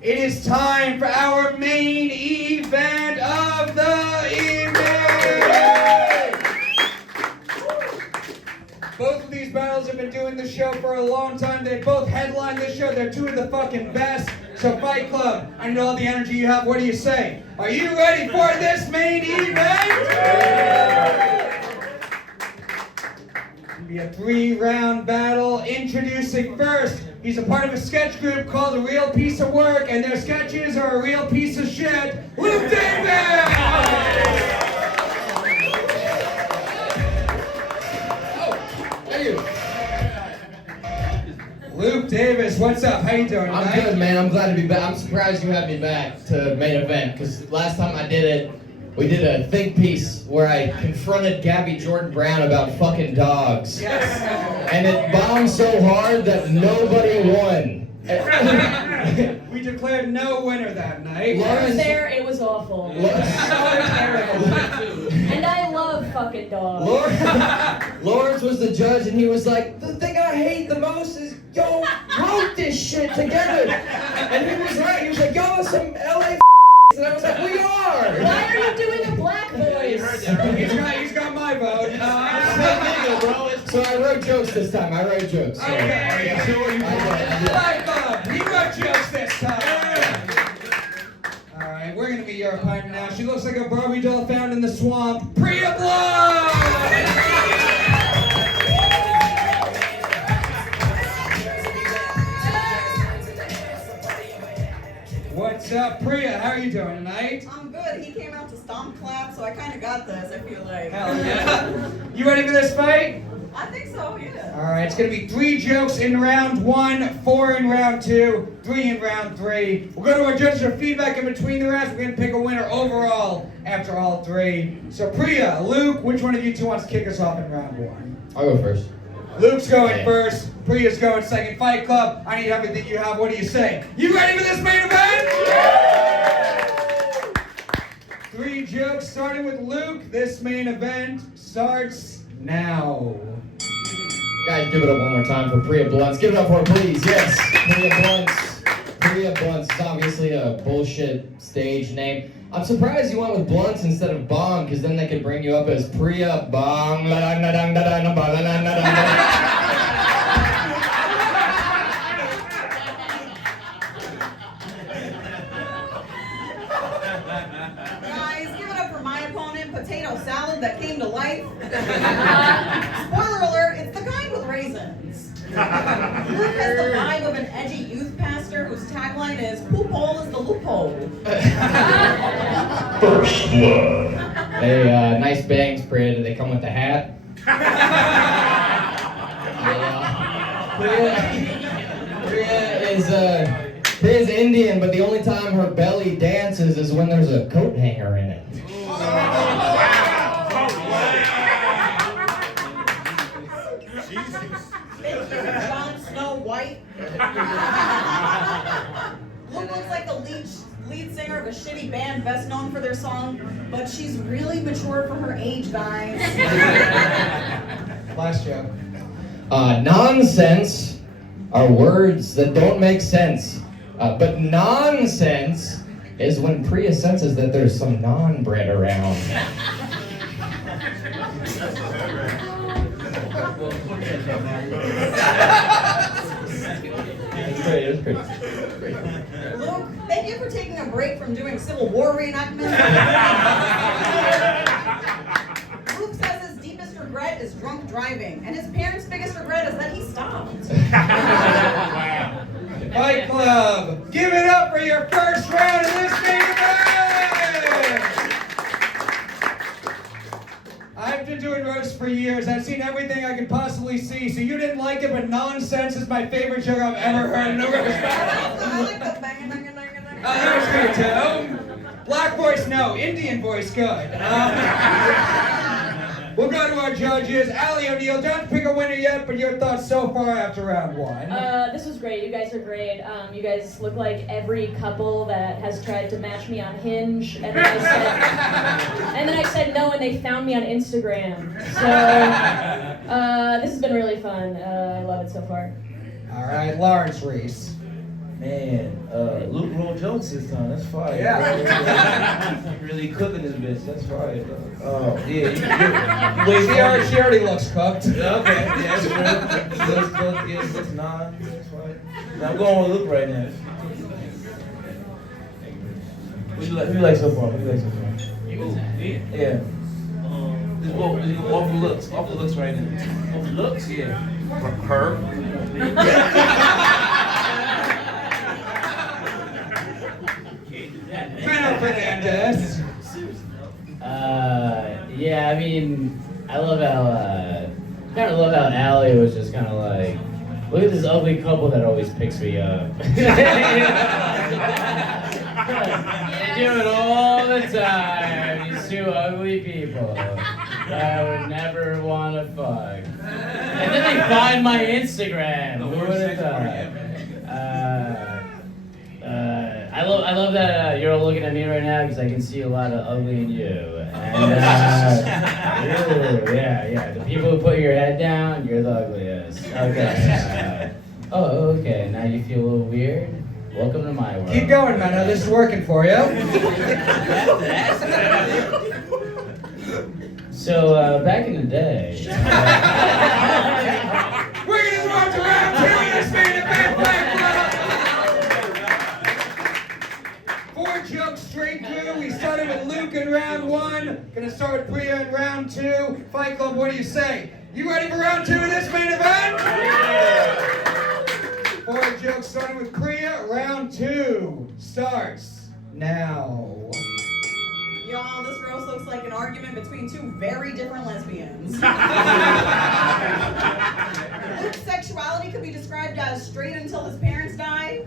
It is time for our main event of the evening! Both of these battles have been doing the show for a long time. They both headline this show. They're two of the fucking best. So Fight Club, I need all the energy you have. What do you say? Are you ready for this main event? It'll be a 3-round battle. Introducing first, he's a part of a sketch group called A Real Piece of Work, and their sketches are a real piece of shit. Luke Davis! Oh, thank you. Luke Davis, what's up? How you doing tonight? I'm good, man. I'm glad to be back. I'm surprised you had me back to main event, because last time I did it, we did a think piece where I confronted Gabby Jordan Brown about fucking dogs. Yes. And it bombed so hard that nobody won. We declared no winner that night. I was there, it was awful. It was so terrible. And I love fucking dogs. Lawrence was the judge, and he was like, the thing I hate the most is y'all wrote this shit together. And he was right. He was like, y'all are some LA and I was like, we are. Why are you doing a black voice? He's got my vote. So I wrote jokes this time. I wrote jokes. So. Okay. Fight Club, he wrote jokes this time. All right, we're gonna meet your opponent now. She looks like a Barbie doll found in the swamp. Priya Blunts! What's up, Priya? How are you doing tonight? I'm good. He came out to stomp clap, so I kind of got this, I feel like. Hell yeah. You ready for this fight? I think so, yeah. All right, it's going to be 3 jokes in round 1, 4 in round 2, 3 in round 3. We'll go to our judges for feedback in between the rounds. We're going to pick a winner overall after all 3. So Priya, Luke, which one of you two wants to kick us off in round 1? I'll go first. Luke's going first. Priya's going second. Fight Club, I need everything you have. What do you say? You ready for this main event? Yeah! 3 jokes starting with Luke. This main event starts now. Guys, give it up one more time for Priya Blunts. Give it up for her, please. Yes, Priya Blunts. Priya Blunts is obviously a bullshit stage name. I'm surprised you went with Blunts instead of Bong, because then they could bring you up as Priya Bong. Guys, give it up for my opponent, potato salad that came to life. Spoiler alert, it's the kind with raisins. Luke has the vibe of an edgy youth pastor whose tagline is, "Poop hole is the loophole." First blood. Hey, nice bangs, Priya. Do they come with the hat? Priya's Indian, but the only time her belly dances is when there's a coat hanger in it. Jon Snow White. Luke looks like the lead singer of a shitty band best known for their song, "But she's really mature for her age, guys." Last joke. Nonsense are words that don't make sense. But nonsense is when Priya senses that there's some non-bread around. That's great. Luke, thank you for taking a break from doing Civil War reenactment. Luke says his deepest regret is drunk driving, and his parents' biggest regret is that he stopped. Fight Club, give it up for your first round of this main event! I've been doing roasts for years. I've seen everything I could possibly see, so you didn't like it, but nonsense is my favorite joke I've ever heard in a roast battle. I like the bang, bang, bang, bang, bang. That was good too. Black voice, no. Indian voice, good. We'll go to our judges. Allie O'Neill, don't pick a winner yet, but your thoughts so far after round 1. This was great. You guys are great. You guys look like every couple that has tried to match me on Hinge, and then I said no, and they found me on Instagram. So this has been really fun. I love it so far. All right, Lawrence Reese. Man, Luke wrote jokes this time. That's fire. Yeah. Really cooking this bitch. That's fire. Yeah. She already looks cooked. Okay. Yeah, that's true. Looks cooked. Yeah, looks nine. That's fire. Now I'm going with Luke right now. What do you like so far? What do you like so far? Yeah. Just go off the looks. Off the looks right now. Off the looks? Yeah. Her? Meno Fernandez. Yeah, I mean, I love how, kind of love how Allie was just kind of like, look at this ugly couple that always picks me up. They do it all the time, these two ugly people that I would never want to fuck. And then they find my Instagram. Who would have thought? I love that you're all looking at me right now because I can see a lot of ugly in you. And yeah. The people who put your head down, you're the ugliest. Okay. Okay. Now you feel a little weird. Welcome to my world. Keep going, Meno. This is working for you. So back in the day. We're gonna go on to round 2 in this main event fight club. 4 jokes straight through. We started with Luke in round 1. Gonna start with Priya in round 2. Fight Club, what do you say? You ready for round 2 in this main event? 4 jokes starting with Priya. Round 2 starts now. Y'all, this roast looks like an argument between 2 very different lesbians. Luke's sexuality could be described as straight until his parents die.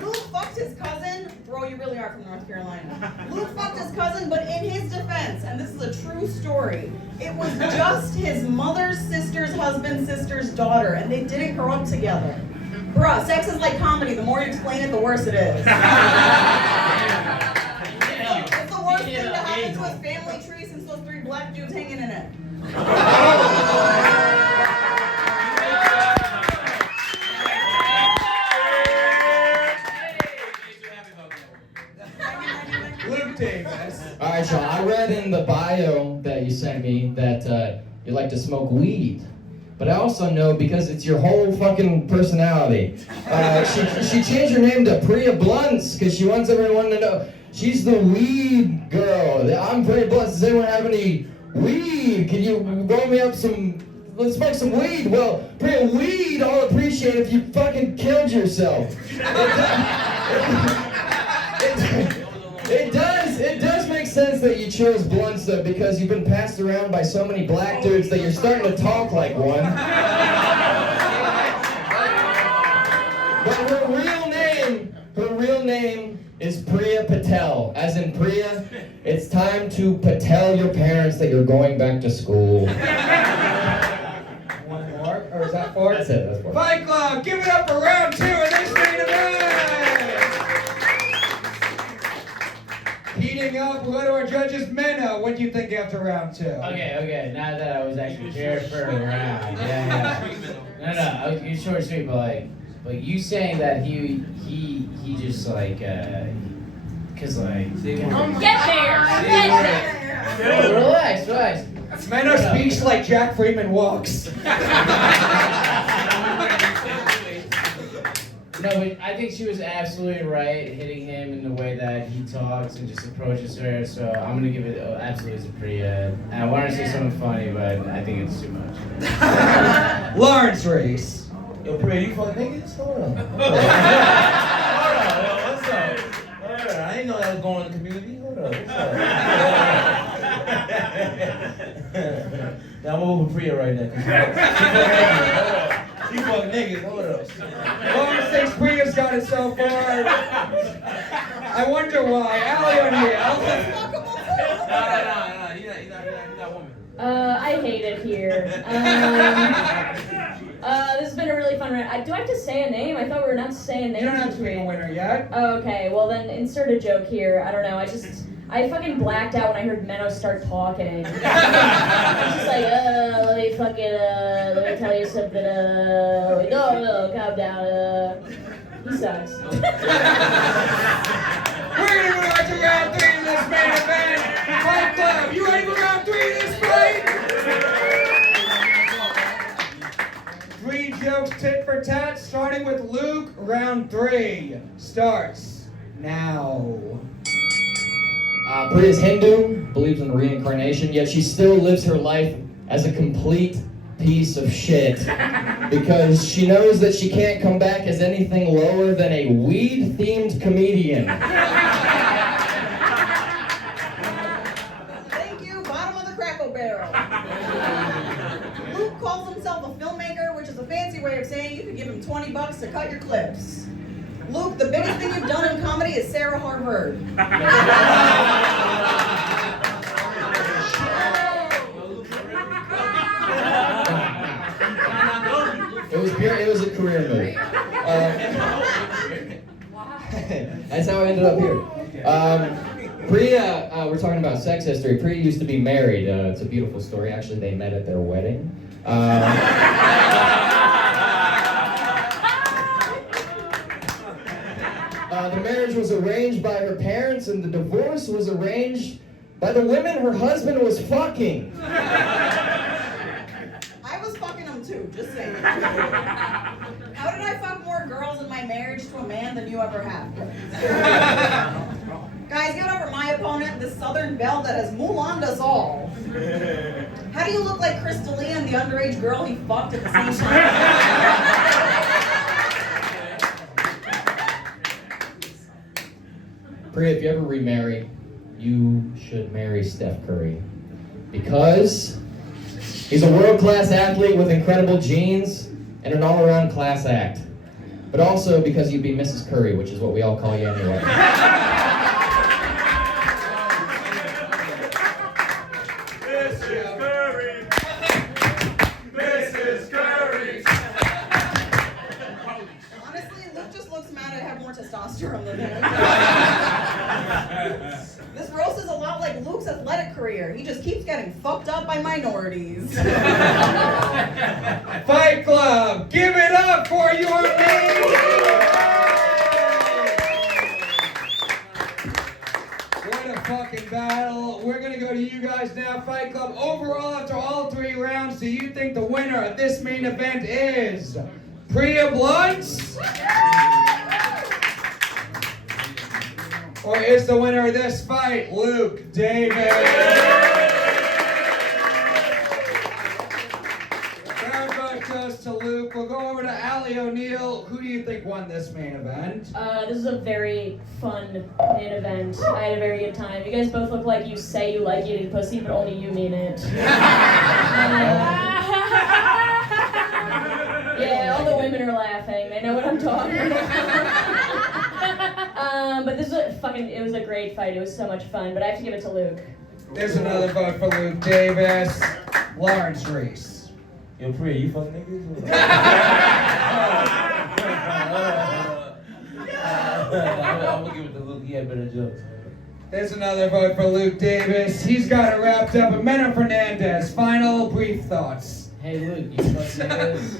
Luke fucked his cousin. Bro, you really are from North Carolina. Luke fucked his cousin, but in his defense, and this is a true story, it was just his mother's sister's husband's sister's daughter, and they didn't grow up together. Bruh, sex is like comedy. The more you explain it, the worse it is. It's the worst thing to happen to his family tree since those 3 black dudes hanging in it. Luke Davis. All right, y'all. I read in the bio that you sent me that you like to smoke weed. But I also know because it's your whole fucking personality. She changed her name to Priya Blunts because she wants everyone to know she's the weed girl. I'm Priya Blunts. Does anyone have any weed? Can you roll me up some? Let's smoke some weed. Well, Priya, weed I'll appreciate if you fucking killed yourself. It does make sense that you chose blunts though, because you've been passed around by so many black dudes that you're starting to talk like one. But her real name is Priya Patel. As in Priya, it's time to Patel your parents that you're going back to school. One more, or is that 4? That's it, that's 4. Fight Club, give it up for round 2 in this main event. Heating up, we'll go to our judges. Meno, what do you think after round 2? Okay. Now that I was actually prepared for a round. Yeah. No. I was getting short and sweet, but you saying that he just like, cause like. Get there! Oh, relax. Meno speaks like Jack Freeman walks. No, but I think she was absolutely right, hitting him in the way that he talks and just approaches her. So I'm gonna give it absolutely to Priya. And I wanted to say something funny, but I think it's too much. Lawrence Reese. Yo, Priya, you fuck niggas? Hold on. Hold on, what's up? Hold on, I didn't know that was going in the community. Hold on, what's up? Now I'm over Priya right now. She fuck niggas, hold up. Lawrence thinks Priya's got it so far. I wonder why. Allie on here. No, you're not a woman. I hate it here. This has been a really fun round. Do I have to say a name? I thought we were not saying names. You don't have to be a winner yet. Okay, well then insert a joke here. I don't know. I fucking blacked out when I heard Meno start talking. I was just like, let me let me tell you something, no, calm down, he sucks. We're gonna move on to round 3 in this main event. Fight Club, you ready for round 3 of this fight? 3 jokes tit for tat, starting with Luke. Round 3 starts now. Priya's Hindu, believes in reincarnation, yet she still lives her life as a complete piece of shit because she knows that she can't come back as anything lower than a weed-themed comedian. Thank you, bottom of the Crackle Barrel. Luke calls himself a filmmaker, which is a fancy way of saying you could give him $20 to cut your clips. Luke, the biggest thing you've done in comedy is Sarah Harvard. It was a career move. That's how I ended up here. Priya, we're talking about sex history. Priya used to be married. It's a beautiful story. Actually, they met at their wedding. The marriage was arranged by her parents, and the divorce was arranged by the women her husband was fucking. I was fucking him too, just saying. How did I fuck more girls in my marriage to a man than you ever have? Guys, give it up for my opponent, this Southern belle that has Mulan'd us all. How do you look like Chris D'Elia and the underage girl he fucked at the same time? Priya, if you ever remarry, you should marry Steph Curry. Because he's a world-class athlete with incredible genes and an all-around class act. But also because you'd be Mrs. Curry, which is what we all call you anyway. Mrs. Curry. Mrs. Curry. Honestly, Luke just looks mad I have more testosterone than him. This roast is a lot like Luke's athletic career. He just keeps getting fucked up by minorities. Fight Club, give it up for your main What a fucking battle. We're going to go to you guys now. Fight Club, overall, after all 3 rounds, do you think the winner of this main event is Priya Blunts? Or is the winner of this fight Luke Davis? Round vote goes to Luke. We'll go over to Allie O'Neill. Who do you think won this main event? This is a very fun main event. I had a very good time. You guys both look like you say you like eating pussy, but only you mean it. Yeah, all the women are laughing. They know what I'm talking about. But this was it was a great fight. It was so much fun, but I have to give it to Luke. There's another vote for Luke Davis. Lawrence Reese. Yo, Priya, you fuck niggas? I'm gonna give it to Luke. He had better jokes. There's another vote for Luke Davis. He's got it wrapped up. And Meno Fernandez, final brief thoughts. Hey Luke, you fuck niggas?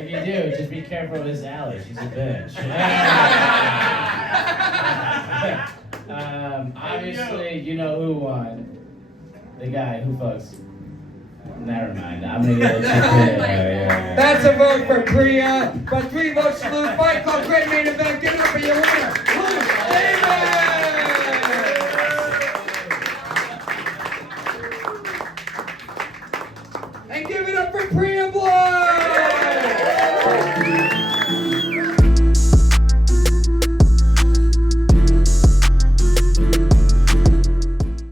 If you do, just be careful of his Allie. She's a bitch. Obviously, you know who won. The guy who fucks. Never mind. I'm gonna go to yeah. That's a vote for Priya, but 3 votes to Luke. Fight Club, great main event. Give it up for your winner, Luke Davis! And give it up for Priya Blunts!